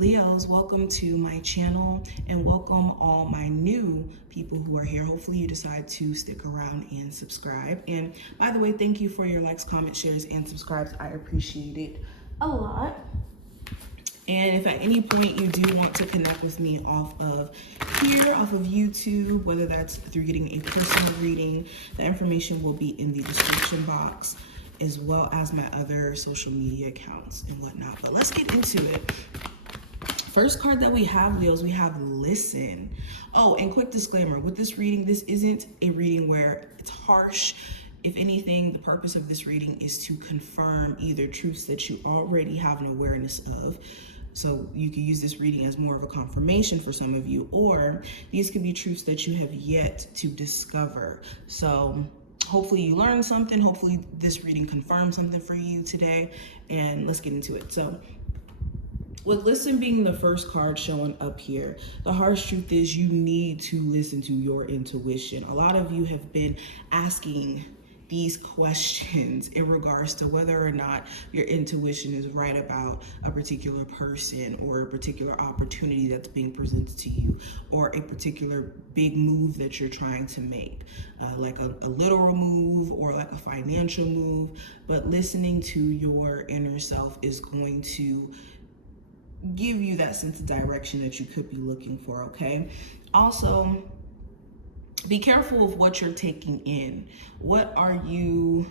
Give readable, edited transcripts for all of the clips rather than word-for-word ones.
Leos, welcome to my channel and welcome all my new people who are here. Hopefully you decide to stick around and subscribe. And by the way, thank you for your likes, comments, shares, and subscribes. I appreciate it a lot. And if at any point you do want to connect with me off of here, off of YouTube, whether that's through getting a personal reading, the information will be in the description box, as well as my other social media accounts and whatnot. But let's get into it. First card that we have, Leos, we have listen. Oh, and quick disclaimer, with this reading, this isn't a reading where it's harsh. If anything, the purpose of this reading is to confirm either truths that you already have an awareness of. So you can use this reading as more of a confirmation for some of you, or these could be truths that you have yet to discover. So hopefully you learned something. Hopefully this reading confirms something for you today, and let's get into it. So with listen being the first card showing up here, the harsh truth is you need to listen to your intuition. A lot of you have been asking these questions in regards to whether or not your intuition is right about a particular person or a particular opportunity that's being presented to you, or a particular big move that you're trying to make, like a literal move or like a financial move. But listening to your inner self is going to give you that sense of direction that you could be looking for, okay? Also, be careful of what you're taking in. What are you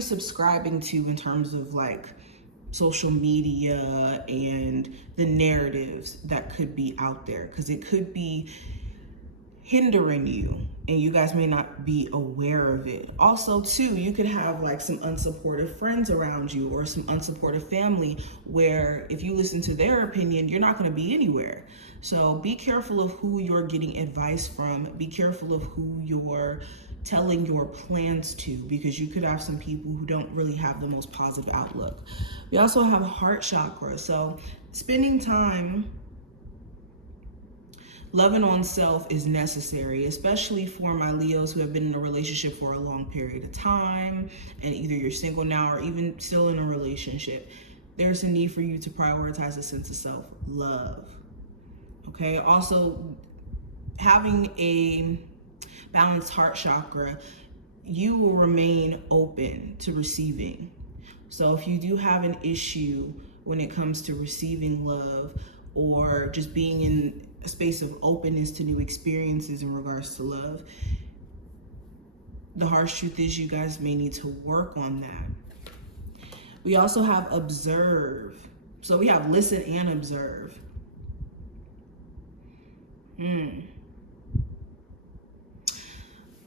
subscribing to in terms of like social media and the narratives that could be out there? Because it could be hindering you and you guys may not be aware of it. Also too, you could have like some unsupportive friends around you or some unsupportive family where if you listen to their opinion, you're not going to be anywhere. So be careful of who you're getting advice from. Be careful of who you're telling your plans to, because you could have some people who don't really have the most positive outlook. We also have heart chakra. So spending time loving on self is necessary, especially for my Leos who have been in a relationship for a long period of time, and either you're single now or even still in a relationship. There's a need for you to prioritize a sense of self-love, okay? Also, having a balanced heart chakra, you will remain open to receiving. So if you do have an issue when it comes to receiving love or just being in a space of openness to new experiences in regards to love, the harsh truth is you guys may need to work on that. We also have observe. So we have listen and observe.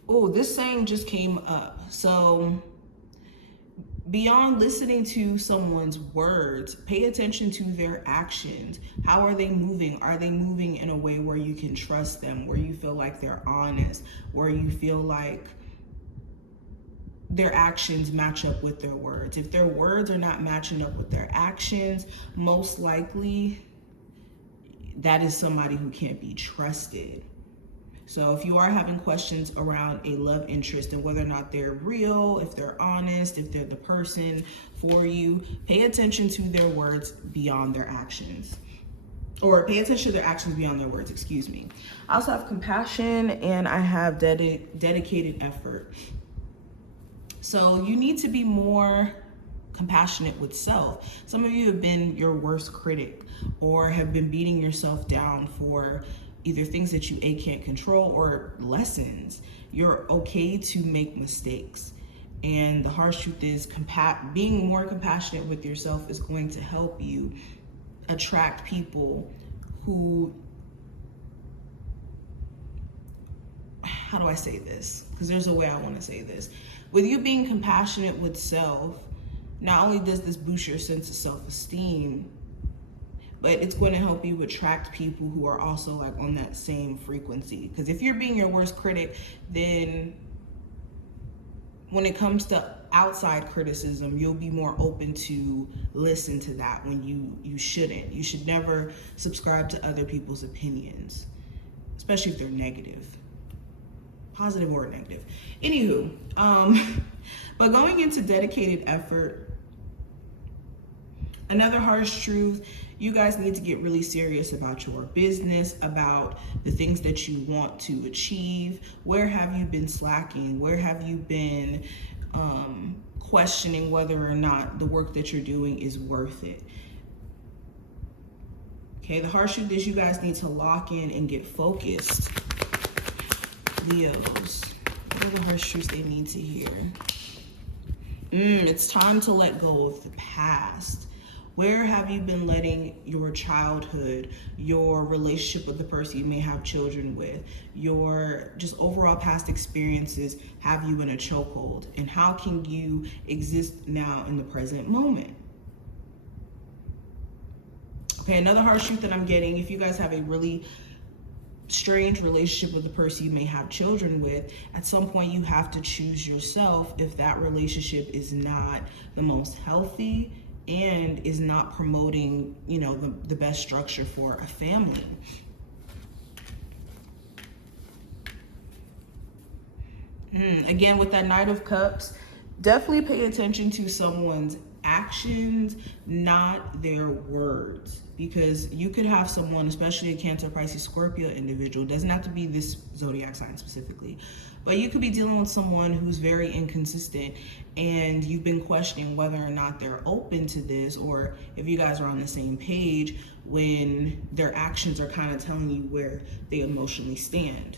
Oh, this saying just came up. So beyond listening to someone's words, pay attention to their actions. How are they moving? Are they moving in a way where you can trust them, where you feel like they're honest, where you feel like their actions match up with their words? If their words are not matching up with their actions, most likely that is somebody who can't be trusted. So if you are having questions around a love interest and whether or not they're real, if they're honest, if they're the person for you, pay attention to their words beyond their actions. Or pay attention to their actions beyond their words, excuse me. I also have compassion and I have dedicated effort. So you need to be more compassionate with self. Some of you have been your worst critic or have been beating yourself down for either things that you can't control or lessons. You're okay to make mistakes. And the harsh truth is being more compassionate with yourself is going to help you attract people who, how do I say this? Because there's a way I want to say this. With you being compassionate with self, not only does this boost your sense of self-esteem, but it's going to help you attract people who are also like on that same frequency. Because if you're being your worst critic, then when it comes to outside criticism, you'll be more open to listen to that when you shouldn't. You should never subscribe to other people's opinions, especially if they're negative, positive or negative. Anywho, but going into dedicated effort, Another harsh truth, you guys need to get really serious about your business, about the things that you want to achieve. Where have you been slacking? Where have you been questioning whether or not the work that you're doing is worth it? Okay, the harsh truth is you guys need to lock in and get focused. Leos, what are the harsh truths they need to hear? It's time to let go of the past. Where have you been letting your childhood, your relationship with the person you may have children with, your just overall past experiences have you in a chokehold? And how can you exist now in the present moment? Okay, another harsh truth that I'm getting, if you guys have a really strange relationship with the person you may have children with, at some point you have to choose yourself if that relationship is not the most healthy and is not promoting, you know, the best structure for a family. Again, with that Knight of Cups, definitely pay attention to someone's actions, not their words, because you could have someone, especially a Cancer, Pisces, Scorpio individual, doesn't have to be this zodiac sign specifically, but you could be dealing with someone who's very inconsistent and you've been questioning whether or not they're open to this, or if you guys are on the same page when their actions are kind of telling you where they emotionally stand.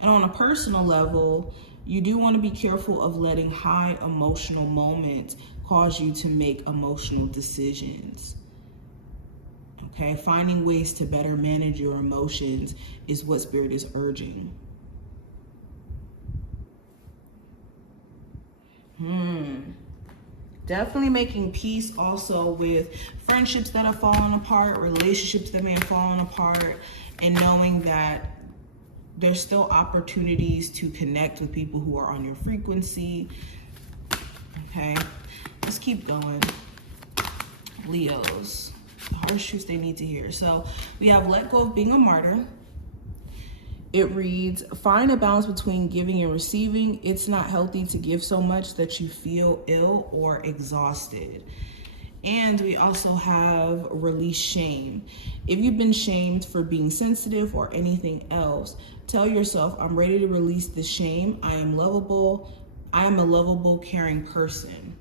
And on a personal level, you do want to be careful of letting high emotional moments cause you to make emotional decisions. Okay, finding ways to better manage your emotions is what Spirit is urging. Definitely making peace also with friendships that have fallen apart, relationships that may have fallen apart, and knowing that there's still opportunities to connect with people who are on your frequency. Okay, let's keep going. Leos, the harsh truths they need to hear. So we have let go of being a martyr. It reads, find a balance between giving and receiving. It's not healthy to give so much that you feel ill or exhausted. And we also have release shame. If you've been shamed for being sensitive or anything else, tell yourself, I'm ready to release the shame. I am lovable. I am a lovable, caring person.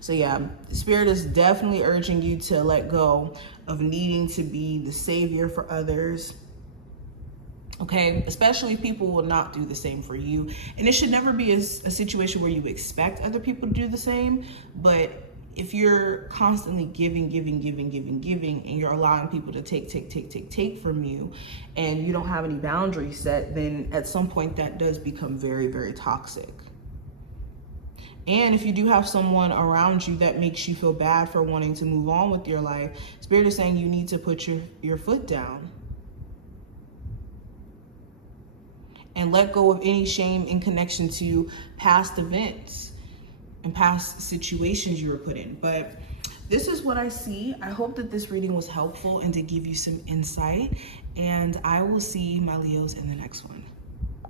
So yeah, Spirit is definitely urging you to let go of needing to be the savior for others. Okay, especially if people will not do the same for you. And it should never be a situation where you expect other people to do the same. But if you're constantly giving, and you're allowing people to take from you, and you don't have any boundaries set, then at some point that does become very, very toxic. And if you do have someone around you that makes you feel bad for wanting to move on with your life, Spirit is saying you need to put your foot down. And let go of any shame in connection to past events and past situations you were put in. But this is what I see. I hope that this reading was helpful and to give you some insight. And I will see my Leos in the next one.